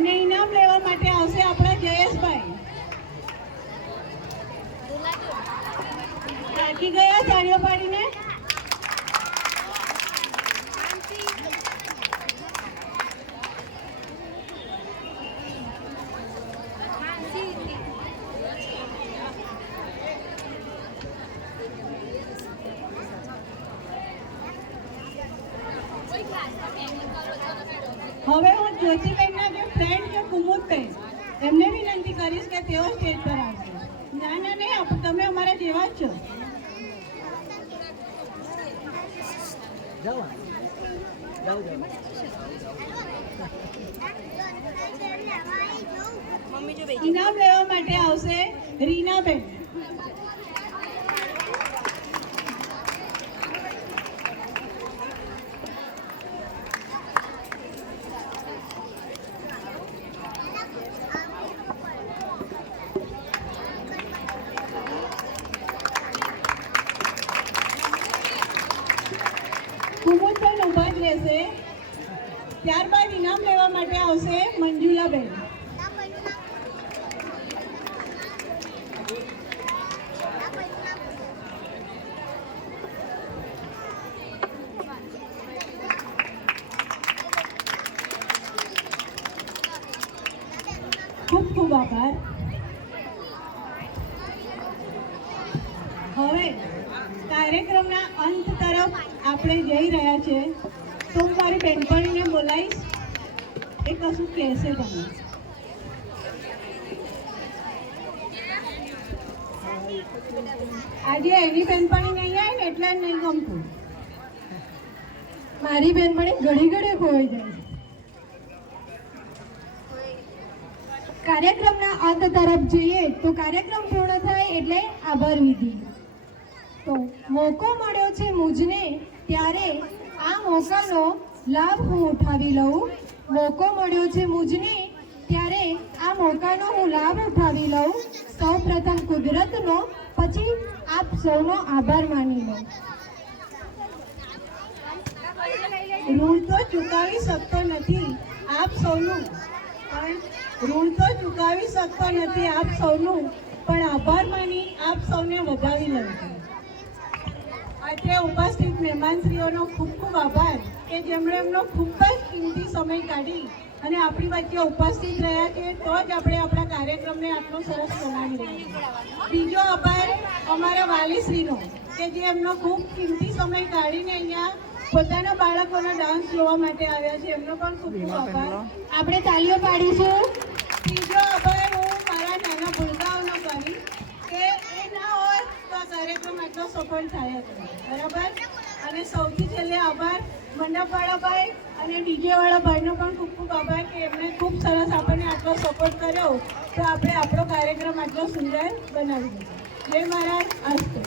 અને ઇનામ લેવા માટે આવશે આપણા જયેશભાઈ. થાકી ગયા તાળીઓ પાડીને? હવે હું જ્યોતિબેનના ફ્રેન્ડ છે કુમુદબેન એમને વિનંતી કરીશ કે તેઓ સ્ટેજ પર આવશે. ના ના નહીં તમે અમારા જેવા જ છો. ઇનામ લેવા માટે આવશે રીનાબેન. ઊભા ત્યારબાદ ઇનામ લેવા માટે આવશે મંજુલાબેન. ખૂબ ખૂબ આભાર. હવે કાર્યક્રમના અંત તરફ આપણે જઈ રહ્યા છે તો હું મારી બેનપણીને બોલાવીશ. એ કશું કહેશે તમે આજે એની બેનપણી નહીં આવે ને એટલે નહીં ગમતું. મારી બેનપણી ઘડી ઘડી ખોવાઈ જાય છે. કાર્યક્રમના અંત તરફ જઈએ તો કાર્યક્રમ પૂર્ણ થાય એટલે આભાર વિધિ. તો મોકો મળ્યો છે મુજને ત્યારે આ મોકાનો લાભ હું ઉઠાવી લઉં. મોકો મળ્યો છે મુજને, ત્યારે આ મોકાનો હું લાભ ઉઠાવી લઉં. સૌ પ્રથમ કુદરતનો, પછી આપ સૌનો આભાર માની લઉં. ઋણ તો ચૂકવી શકતો નથી આપ સૌનું. પણ ઋણ તો ચૂકવી શકતો નથી આપ સૌનું. પણ આભાર માની આપ સૌને વધાવી લઉં. અત્રે ઉપસ્થિત મહેમાનશ્રીઓનો ખૂબ ખૂબ આભાર કે જેમણે એમનો ખૂબ જ કિંમતી સમય કાઢી અને આપણી વચ્ચે ઉપસ્થિત રહ્યા છે તો જ આપણે આપણા કાર્યક્રમને આટલો સરસ બનાવી બીજો આભાર અમારા વાલીશ્રીનો કે જે એમનો ખૂબ કિંમતી સમય કાઢીને અહીંયા પોતાના બાળકોના ડાન્સ જોવા માટે આવ્યા છે એમનો પણ ખૂબ ખૂબ આભાર. આપણે તાલીઓ પાડીશું. ત્રીજો આભાર હું મારા નાના ભૂલકાઓનો કરીશ કે એ ના હોય તો આ કાર્યક્રમ આટલો સફળ થાય હતો બરાબર? અને સૌથી છેલ્લે આભાર મંડપવાળા ભાઈ અને ડીજે વાળા ભાઈનો પણ ખૂબ ખૂબ આભાર કે એમણે ખૂબ સરસ આપણને આટલો સપોર્ટ કર્યો. તો આપણે આપણો કાર્યક્રમ આટલો સુંદર બનાવી દીધો. જય મહારાજ અસ્તુ